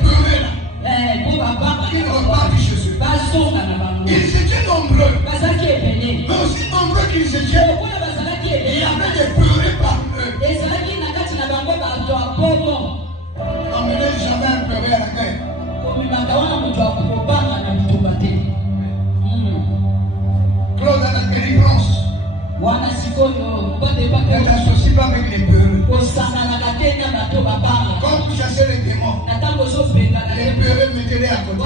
peureux là. Ils étaient nombreux. Mais aussi nombreux qu'ils étaient, il y avait des peureux parmi eux. N'emmenez jamais un peureux à la guerre. Claude a la délivrance. Ne t'associe pas avec les peureux. Quand vous chassez les démons, les peureux, mettez-les à côté.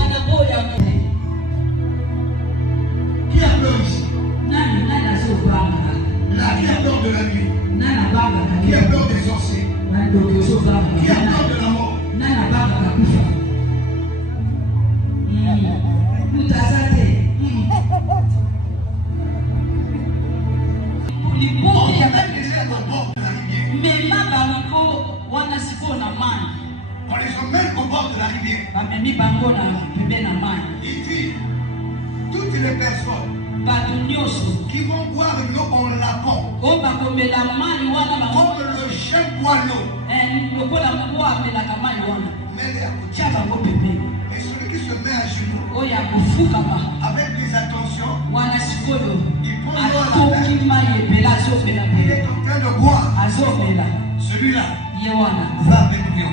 Qui a peur ici? Qui a peur de la nuit? Qui a peur des sorciers? Qui a peur de la mort? On amène les êtres au bord de la rivière. On les emmène au bord de la rivière. Il dit, toutes les personnes qui vont boire de l'eau en lapon, comme le chien boit l'eau, mets-les à côté. Et celui qui se met à genoux, avec des attentions, il prend l'eau à la main, il est en train de boire. Celui-là va avec lui.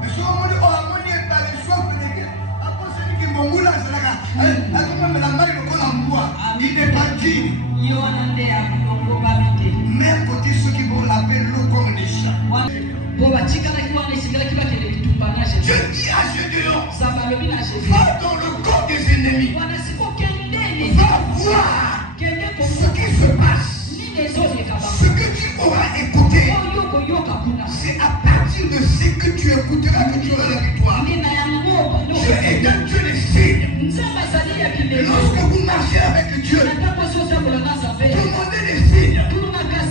Mais ce moment dit, oh, la monnaie est pas les soifs de l'église. Après, celui qui m'en moule, c'est là. Même la main, il n'est pas digne. Même côté ceux qui vont laver l'eau comme des chats. Je dis à Gédéon, va dans le corps des ennemis. Va voir ce qui se passe. Ce que tu auras écouté, c'est à partir de ce que tu écouteras que tu auras la victoire. Dieu est un Dieu des signes. Lorsque vous marchez avec Dieu, demandez des signes.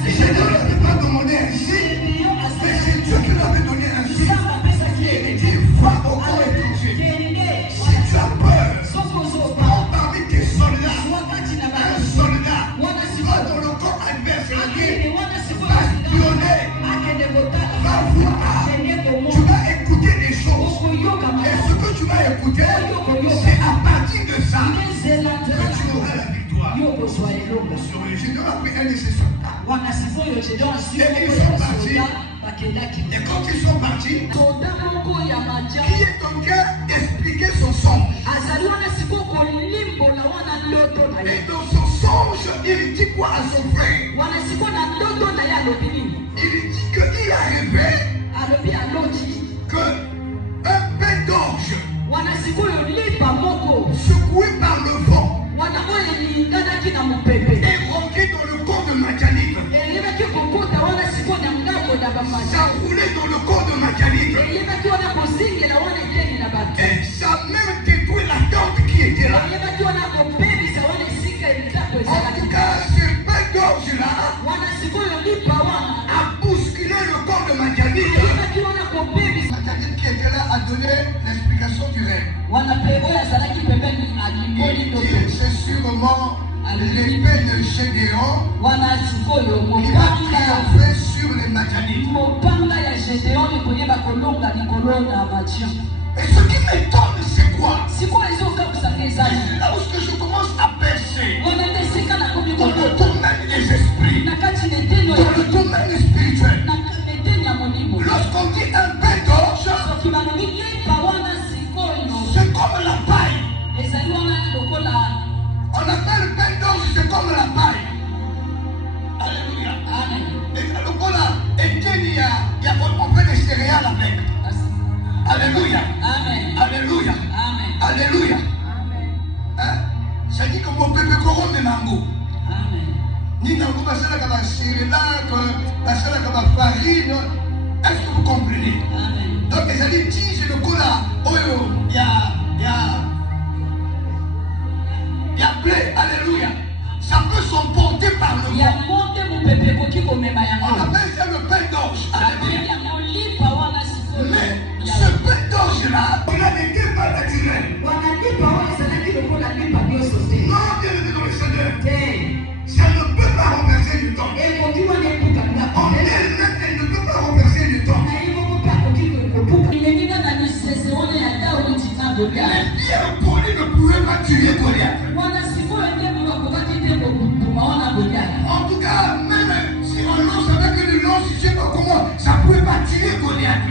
Je ne l'avais pas demandé un signe, mais c'est Dieu qui l'avait donné un signe. Il dit, va au corps étranger. Si tu as peur, prends parmi tes soldats un soldat. Va dans le corps adverse, va espionner, va voir. Tu vas écouter des choses. Et ce que tu vas écouter, c'est à partir de ça que tu auras la victoire. Sur les généraux, après un nécessaire. Et ils sont partis. Et quand ils sont partis, qui est en train d'expliquer son songe? Et dans son songe, il dit quoi à son frère? Il dit qu'il a rêvé qu'un pain d'orge secoué par le vent est rentré dans le corps de Madianite. Ça roulait dans le corps de Madianite. Et ça a même détruit la tente qui était là. En tout cas, ce pain d'orge-là a bousculé le corps de Madianite. Madianite qui était là a donné l'explication du rêve. Il dit, c'est sûrement l'épée de Gédéon qui va triompher sur les Madianites. Et ce qui m'étonne, c'est quoi? Là où je commence à percer dans le domaine des esprits, dans le domaine spirituel. Lorsqu'on dit un pain d'orge, c'est comme la paille. On appelle pain d'orge, c'est comme la paille. Alléluia. Et le cola, on fait des céréales avec. Alléluia. Alléluia. Alléluia. Ça dit que mon bébé coron de nango. Ni nango, ça c'est comme un céréale, ça c'est comme une farine. Est-ce que vous comprenez? Donc, ça dit, tige le cola, il y a blé. Alléluia. Ça peut s'emporter par le vent. On appelle ça le pain d'orge. Alléluia. Mais ce pain d'orge-là, il n'était pas naturel. Non, bien aimé dans le Seigneur. Ça ne peut pas renverser du temps. En elle-même, elle ne peut pas renverser du temps. Goliath. Les pierres polies ne pouvaient pas tuer Goliath. En tout cas, même si on lance avec une lance, je ne sais pas comment, ça ne pouvait pas tuer Goliath.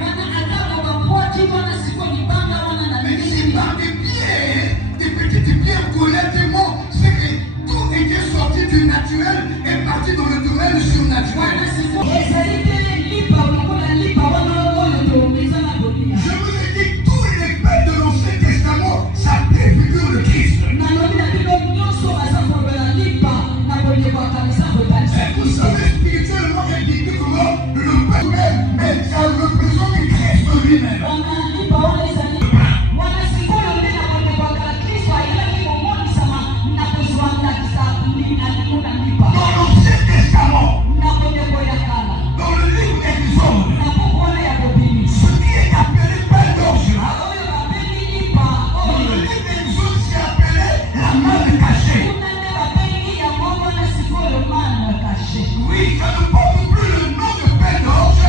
Mais si par des pieds, des petites pierres, Goliath est mort, c'est que tout était sorti du naturel et parti dans le domaine surnaturel. Je vous ai dit, tous les pères de l'Ancien Testament, ça préfigure le Christ. Vous savez, spirituellement, il dit comment le père, mais ça représente le Christ lui-même. Dans l'Ancien Testament, dans le livre Exode, ce qui est appelé pain d'orge, dans le livre Exode, c'est appelé la manne cachée. Oui, ça ne porte plus le nom de pain d'orge.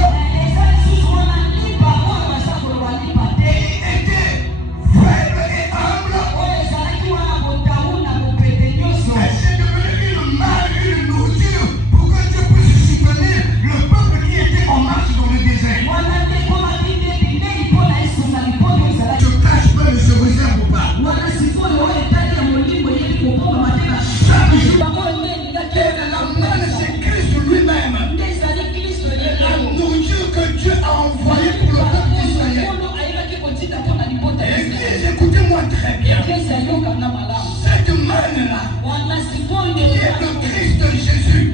Il était faible et humble. Mais c'est devenu une manne, une nourriture pour que Dieu puisse soutenir le peuple qui était en marche dans le désert. Je cache pas, ne se réserve pas. Chaque jour, la manne, c'est Christ lui-même. La nourriture que Dieu a envoyée pour le peuple d'Israël. Église, écoutez-moi très bien. Cette manne-là, qui est le Christ Jésus,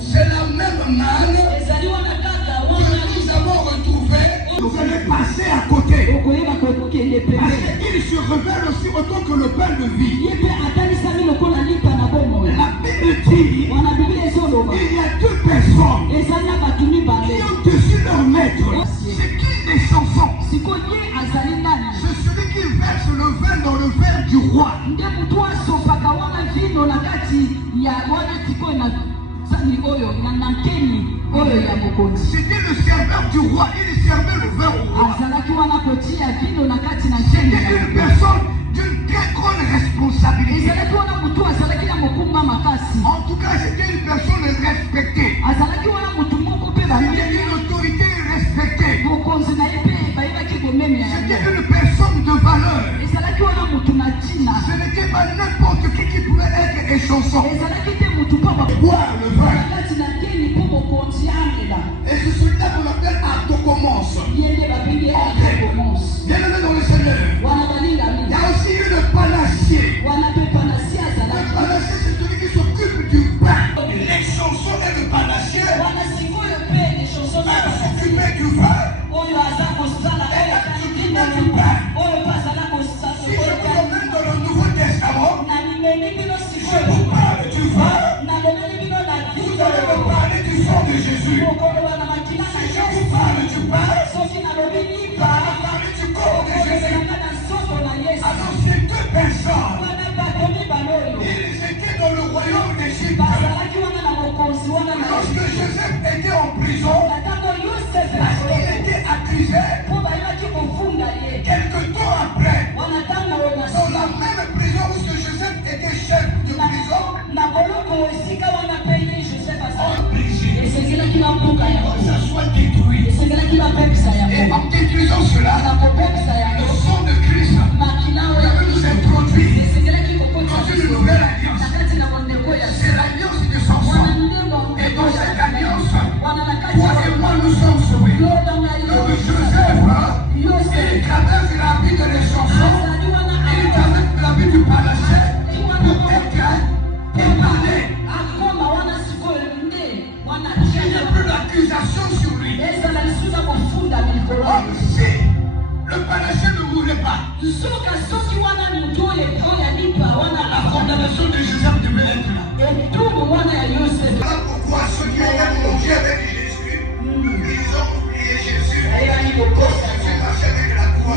c'est la même manne que nous avons retrouvée. Vous allez passer à côté. Parce qu'il se révèle aussi autant que le pain de vie. La Bible dit, il y a deux personnes qui ont dessus leur maître. C'est qui des chansons? C'est celui qui verse le vin dans le verre du roi. C'était le serveur du roi, il servait le vin au roi. C'était une personne d'une très grande responsabilité. En tout cas, c'était une personne respectée. C'était une autorité respectée. C'était une personne de valeur. Ce n'était pas n'importe qui pouvait être échanson. Boire le vin. Et c'est celui-là qu'on appelle Artokomos. Bien-aimé dans le Seigneur. Il y a aussi eu le panassier. Le panassier, c'est celui qui s'occupe du pain. Les chansons et le panassier s'occupaient du vin. Si je vous emmène dans le Nouveau Testament, je vous parle du vin, vous allez me parler du sang de Jésus. Si je vous parle du pain, vous allez parler du corps de Jésus. Alors ces deux personnes, ils étaient dans le royaume d'Égypte. Lorsque Joseph était en prison, parce qu'il était accusé, quelque temps après, dans la même prison où Joseph était chef de prison, que ça soit détruit. Et en détruisant cela, le sang de Christ nous introduit dans une nouvelle alliance. C'est l'alliance de son sang. Et dans cette alliance, toi et moi nous sommes sauvés. Donc Joseph, il traverse la vie de les chansons, il traverse la vie du panaché pour être épargné. Il n'y a plus d'accusation sur lui. Or, si le panaché ne mourrait pas, la condamnation de Joseph devait être là. Voilà pourquoi ceux qui ont mangé avec Jésus, ils ont oublié Jésus. Jésus marchait avec la croix.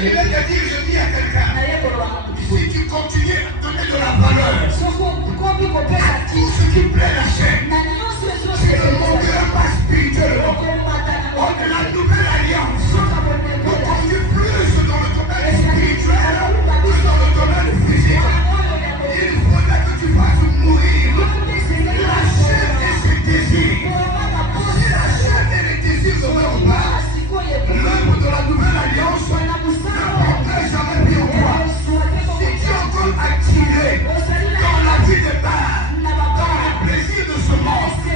viens de dire, je dis à quelqu'un, si tu continues à donner de la valeur à tout ce qui plaît la chair, tu ne monteras pas spirituellement. On est la nouvelle alliance. Beaucoup plus dans le domaine spirituel que dans le domaine physique. Il faudra que tu fasses mourir la chair et ses désirs. Si la chair et les désirs ne meurent pas, l'œuvre de la nouvelle alliance ne portera jamais plus en toi. Si tu es encore attiré dans la vie de part, dans le plaisir de ce monde, tu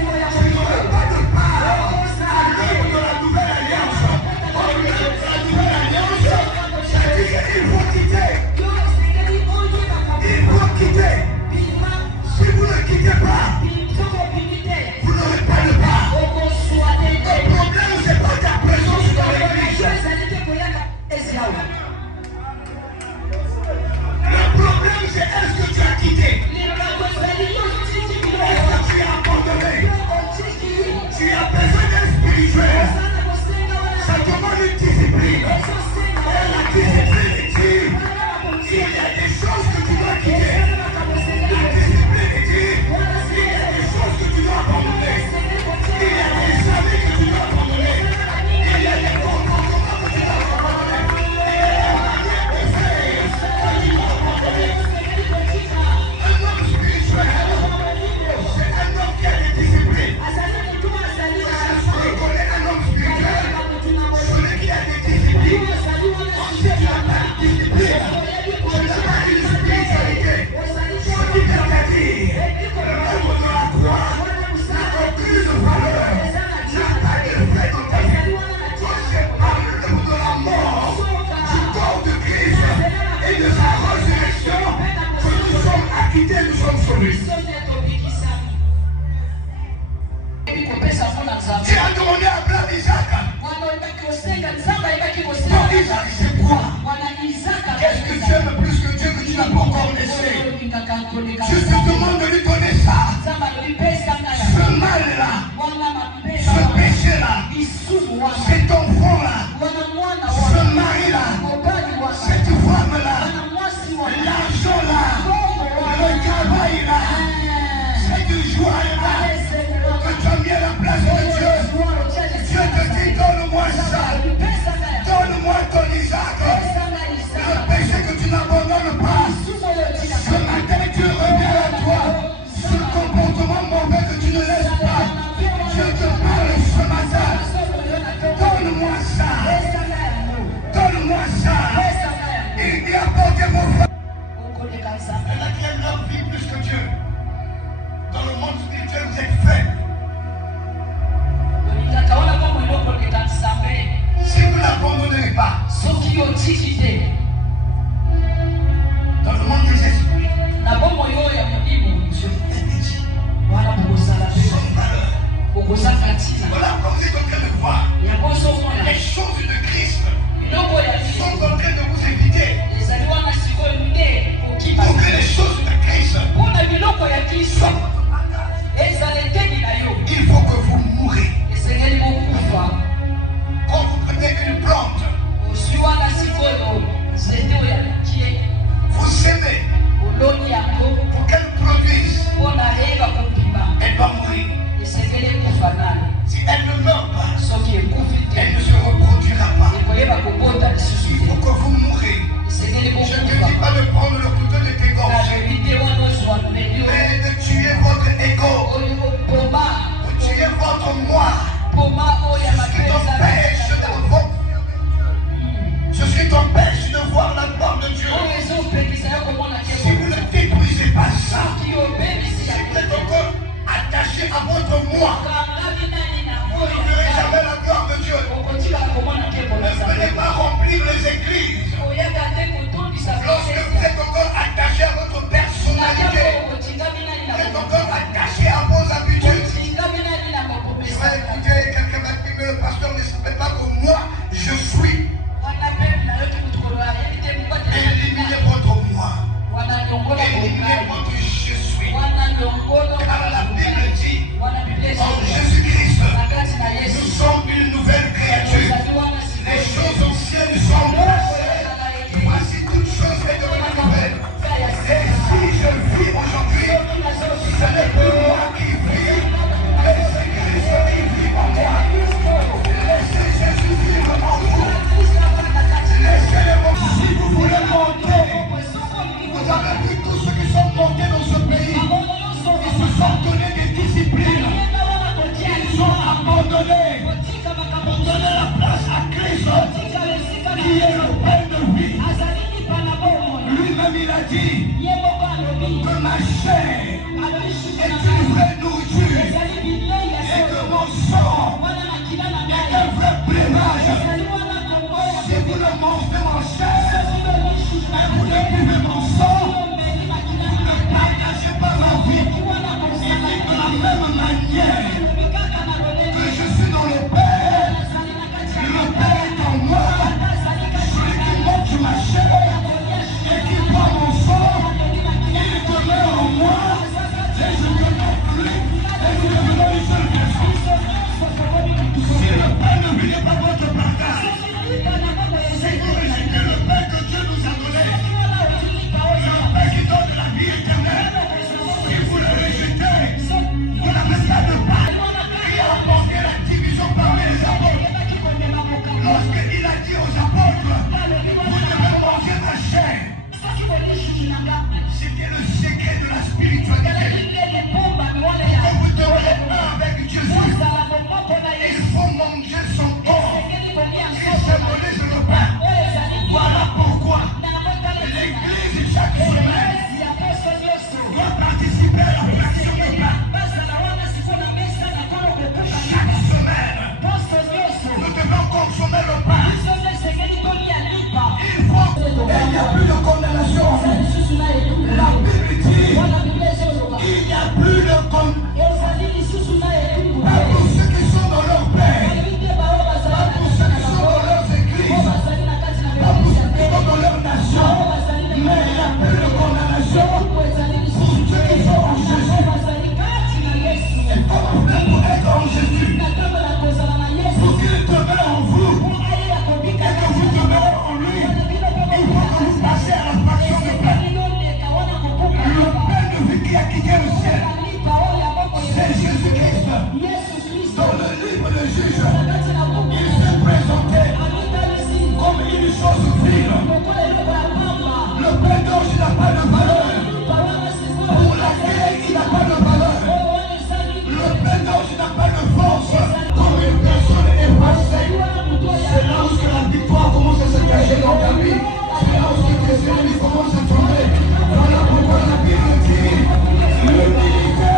n'auras pas de part à l'œuvre de la nouvelle alliance. L'œuvre de la nouvelle alliance, c'est-à-dire qu'il faut quitter. Il faut quitter. Si vous ne quittez pas, vous n'aurez pas de part. Le problème, c'est pas ta présence dans l'église. Le problème, c'est est-ce que tu as quitté? Est-ce que tu as abandonné? Tu as besoin d'un spirituel. Ça demande une discipline. Et la discipline dit, il y a des choses que tu dois quitter. La discipline dit, il y a des choses que tu dois abandonner. Il y a des amis que tu dois abandonner. Il y a des comportements que tu dois abandonner. Il y a des manières de faire que tu dois abandonner. Un homme spirituel, c'est un homme qui a des disciplines. Je reconnais un homme spirituel, celui qui a des disciplines. Ensuite, tu n'as pas de discipline. Tu n'as pas une spiritualité. Ce qui vient à dire, l'œuvre de la croix n'a aucune valeur, n'a pas d'effet dans ta vie. Quand je parle de l'œuvre de la mort, du corps de Christ et de sa résurrection, que nous sommes acquittés, nous sommes sauvés. Tu as demandé à Abraham Isaac. Ton Isaac, c'est quoi? Qu'est-ce que tu aimes plus que Dieu que tu n'as pas encore laissé? Je te demande de lui donner ça. Ce mal-là, ce péché-là, cet enfant-là, ce mari-là, cette femme-là, l'argent-là, le travail-là, cette joie-là, que tu as mis à la place de Dieu. Dieu te dit, donne-moi ça. Donne-moi ton Isaac. Le péché que tu n'abandonnes pas. Ce matin, tu reviens à toi. Ce comportement mauvais que tu ne laisses pas. Je te parle ce matin. Donne-moi ça. Donne-moi ça. Il dit apportez vos frères. Il y en a qui aiment leur vie plus que Dieu. Dans le monde spirituel, vous êtes faibles. Si vous n'abandonnez pas, dans le monde des esprits, je vous ai dit, sans valeur. Voilà comme vous êtes en train de voir, les choses de Christ sont en train de vous éviter. Pour que les choses de Christ soient votre bagage. Il faut que vous mourrez. Quand vous prenez une plante, il a dit que ma chair est une vraie nourriture et que mon sang est un vrai breuvage. Si vous ne mangez mon chair et vous ne buvez mon sang, vous ne partagez pas ma vie. Il dit de la même manière que je suis dans le Père est en moi. Celui qui mange ma chair et qui boit mon sang, il demeure en moi et je demeure en lui et nous devenons une seule personne. Si le pain ne venait pas votre partage, si vous rejetez le pain que Dieu nous a donné, le pain qui donne la vie éternelle, si vous le rejetez, vous n'avez pas de pain. Qui a apporté la division parmi les apôtres? Lorsqu'il a dit aux apôtres, vous devez manger ma chair, c'était le secret de la spiritualité. Quand vous devenez un avec Jésus, il faut manger son corps qui symbolise le pain. Voilà pourquoi l'Église chaque semaine doit participer à la fraction de pain. Chaque semaine, nous devons consommer le pain. Il faut, et il n'y a plus de condamnation en fait. La Bible dit, il n'y a plus de condamnation. Pas pour ceux qui sont dans leur père, pas pour ceux qui sont dans leurs églises, pas pour ceux qui sont dans leur nation, mais il n'y a plus de condamnation pour ceux qui sont en Jésus. Et comment faire pour être en Jésus? Pour qu'il demeure en vous et que vous demeurez en lui. Il faut que vous passiez à la fraction de pain. Le pain de vie qui a quitté le ciel, c'est Jésus-Christ. Dans le livre de Juge, il s'est présenté comme une chose vile. Le pain d'orge n'a pas de valeur. Pour laquelle il n'a pas de valeur. Le pain d'orge n'a pas de force. Comme une personne effacée. C'est là où la victoire commence à se cacher dans ta vie. C'est là où tes ennemis commencent à tomber. Voilà pourquoi la Bible dit l'humilité.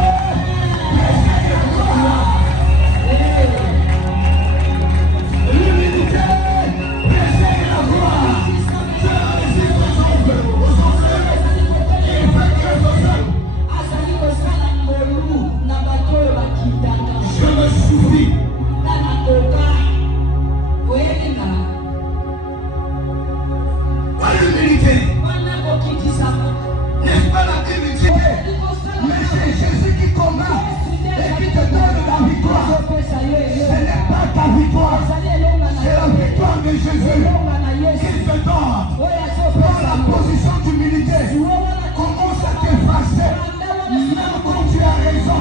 L'humilité précède la gloire. Cela résiste aux hommes, il fait que je me suffis. Pas l'humilité. N'est-ce pas la Bible dit? Mais c'est Jésus qui combat et qui te donne la victoire. Ce n'est pas ta victoire, c'est la victoire de Jésus qui te donne. Prends la position d'humilité. Commence à t'effacer. Même quand tu as raison,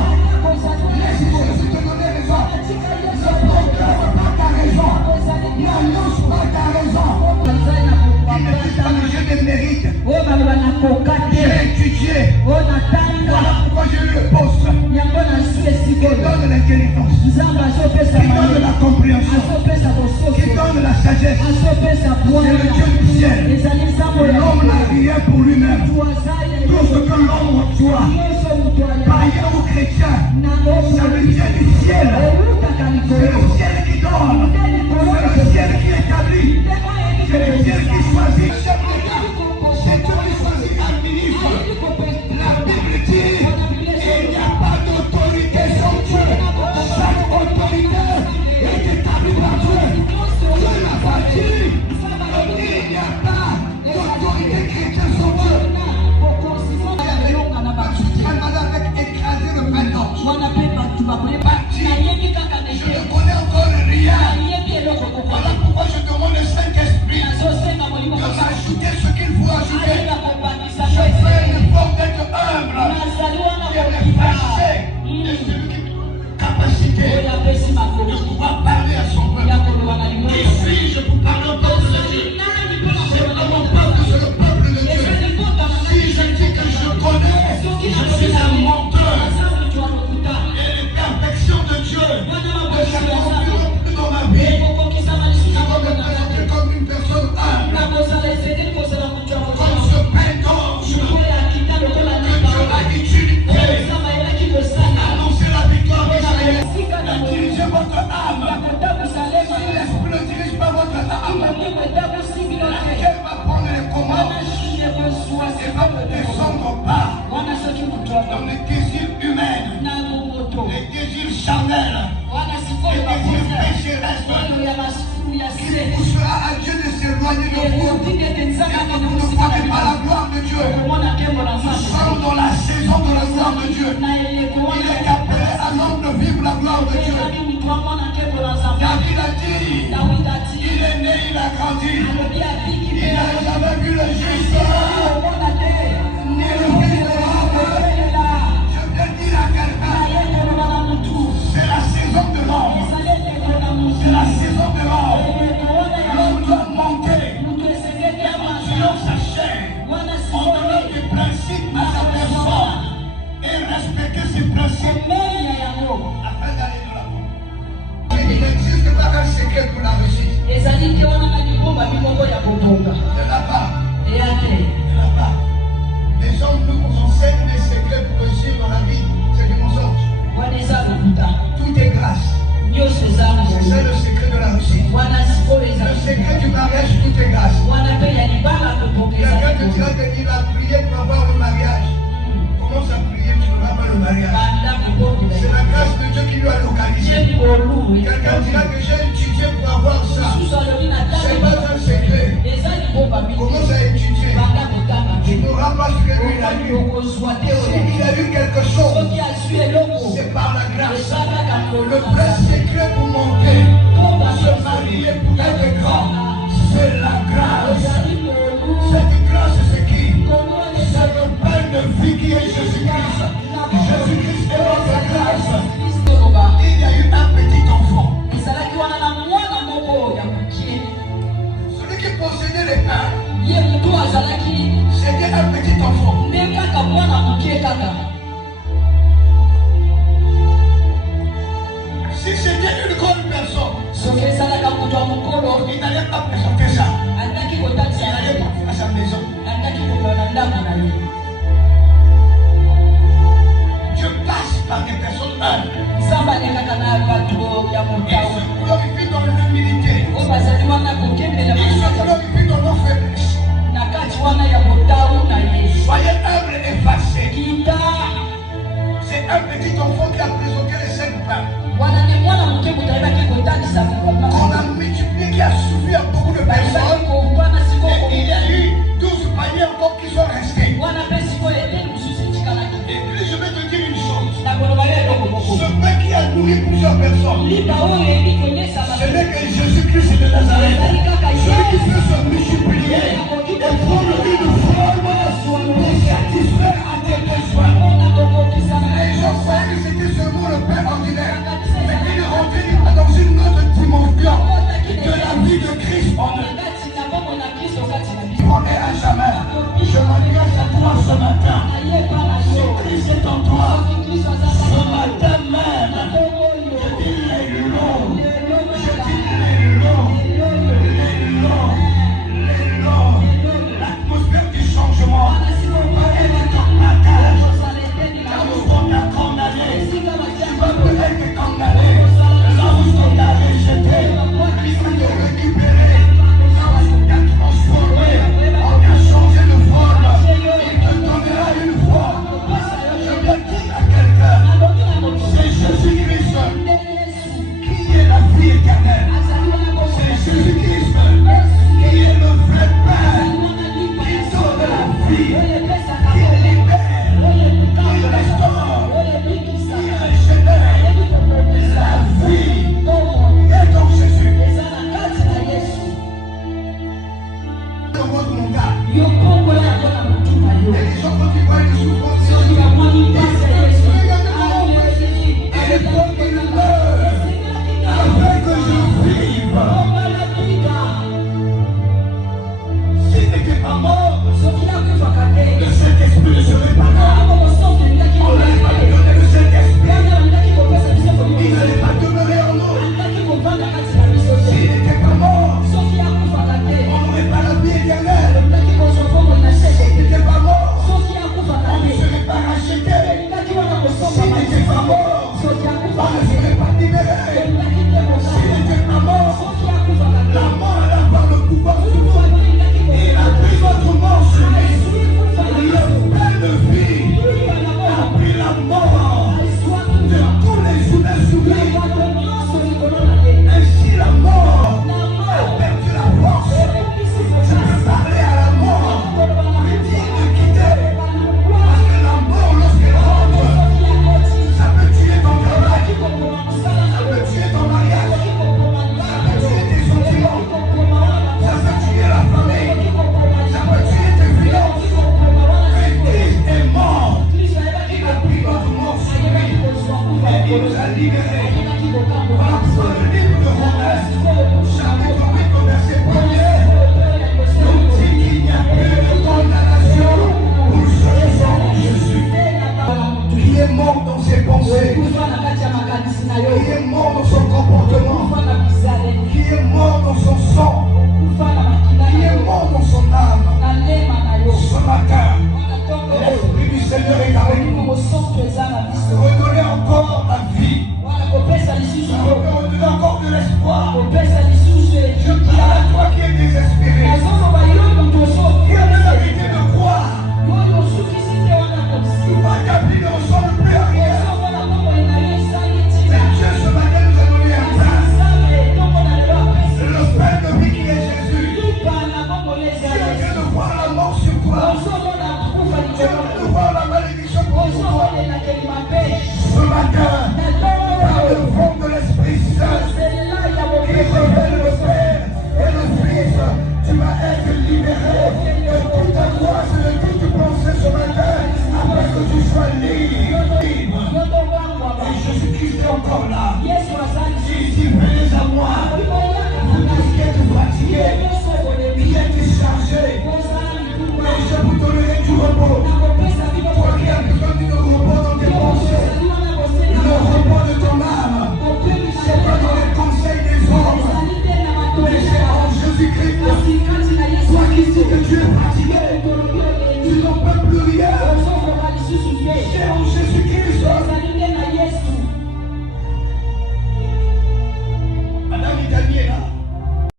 laisse Jésus te donner raison. Ne proclame pas ta raison. N'annonce pas ta raison. Il ne dit pas que j'ai des mérites. J'ai étudié. Voilà pourquoi j'ai eu le poste. Qui donne l'intelligence, qui donne la compréhension, qui donne la sagesse. C'est le Dieu du ciel. L'homme n'a rien pour lui-même. Tout ce que l'homme reçoit, païen ou chrétien, ça lui vient du ciel. C'est le ciel qui donne. C'est le ciel qui établit. C'est le ciel qui choisit. C'est Dieu qui choisit un ministre. La Bible dit il n'y a pas d'autorité sans Dieu. Chaque autorité est établie par Dieu. Dieu n'a pas dit il n'y a pas d'autorité chrétienne sans Dieu. Avec écraser le pain d'orge. Je ne connais encore rien. Voilà pourquoi je demande le Saint-Esprit de m'ajouter ce qu'il faut ajouter. Je fais une forme d'être humble. Et me fâcher de celui qui a capacité de pouvoir parler à son peuple. Qui suis-je pour parler au peuple de Dieu? C'est pas mon peuple, c'est le peuple de Dieu. Si je dis que je connais, je suis un menteur. Et les perfections de Dieu ne s'accompliront plus dans ma vie. Je dois me présenter comme une personne humble. Comme ce pain d'or dans les désirs humains, les désirs charnels, les désirs pécheresses, qui poussera à Dieu de s'éloigner de vous. Et que vous ne voyez pas la gloire de Dieu. Nous sommes dans la saison de la gloire de Dieu. Il est appelé à l'homme de vivre la gloire de Dieu. David a dit, il est né, il a grandi. Il n'a jamais vu le juste. Ni le fils de l'homme. Je viens dire à quelqu'un, c'est la saison de l'homme. C'est la saison de l'homme. L'homme doit monter sur sa chair en donnant des principes à sa personne et respecter ses principes afin d'aller de l'avant. Il n'existe pas un secret pour la réussite. De là-bas. Les hommes nous enseignent des secrets pour réussir dans la vie. C'est du mensonge. Tout est grâce. C'est ça le secret de la réussite. Le secret du mariage, tout est grâce. Quelqu'un te dira qu'il va prier pour avoir le mariage. Commence à prier, tu n'auras pas le mariage. C'est la grâce de Dieu qui lui a localisé. Quelqu'un dira que j'ai étudié pour avoir ça. C'est pas un secret. Commence à étudier. Tu n'auras pas ce que lui a lu. S'il a lu quelque chose, c'est par la grâce. Le vrai secret pour monter, pour se marier, pour être grand, c'est la grâce. Cette grâce, c'est qui? C'est le pain de vie qui est Jésus-Christ. Jésus-Christ est notre grâce. Il y a eu un petit enfant. Celui qui possédait les pains, c'était un petit enfant. Si c'était une grande personne, il n'allait pas présenter ça. Il allait partir à sa maison. Dieu passe par des personnes humbles. Il se glorifie dans l'humilité. Il se glorifie dans nos faiblesses. Soyez humble et facile. C'est un petit enfant qui a présenté les 5 pains. On a multiplié, qui a suffi à beaucoup de personnes. Et il y a eu 12 paniers encore qui sont restés. Et puis je vais te dire une chose. Ce pain qui a nourri plusieurs personnes, ce n'est que Jésus-Christ de Nazareth. Celui qui peut se multiplier et prendre une forme pour satisfaire à tes besoins. Les gens croyaient que c'était seulement le pain ordinaire. Mais il est rentré dans une autre dimension de la vie de Christ en eux. On est à jamais. Je m'engage à toi ce matin. Si Christ est en toi, ce matin même, je dis les lots. Je dis les lots. L'atmosphère du changement va être dans ma cage. Là où on t'a condamné, tu vas peut être condamné. Là où on t'a rejeté, il va te récupérer. Là où on t'a transformé, on t'a changé de forme. Il te donnera une forme. Je viens dire à quelqu'un, c'est Jésus-Christ qui est la vie éternelle. C'est Jésus-Christ qui est le vrai Père, qui donne la vie, qui libère, qui restaure, qui régénère la vie. Et donc Jésus, dans votre montagne, et les gens quand ils voient les souffrances, ils faut qu'ils meurent afin que je vive. S'il n'était pas mort, le Saint-Esprit ne serait pas mort. On n'allait pas lui donner le Saint-Esprit. Il n'allait pas demeurer en nous. S'il n'était pas mort, on n'aurait pas la vie éternelle. S'il n'était pas mort, on ne serait pas racheté. S'il n'était pas mort, on ne serait pas libéré. S'il n'était pas mort, la mort allait avoir le pouvoir sur nous. Il a pris votre mort sur lui. matin, l'Esprit du Seigneur est avec nous. Redonnez encore la vie. Redonnez encore de l'espoir. Je parle à toi qui es désespéré. Qui a même arrêté de croire. Tu vois ta vie ne ressemble plus à rien. Mais Dieu ce matin nous a donné un pain. Le pain de vie qui est Jésus. Tu es en train de voir la mort sur toi. Tu es en train de voir la malédiction pour toi.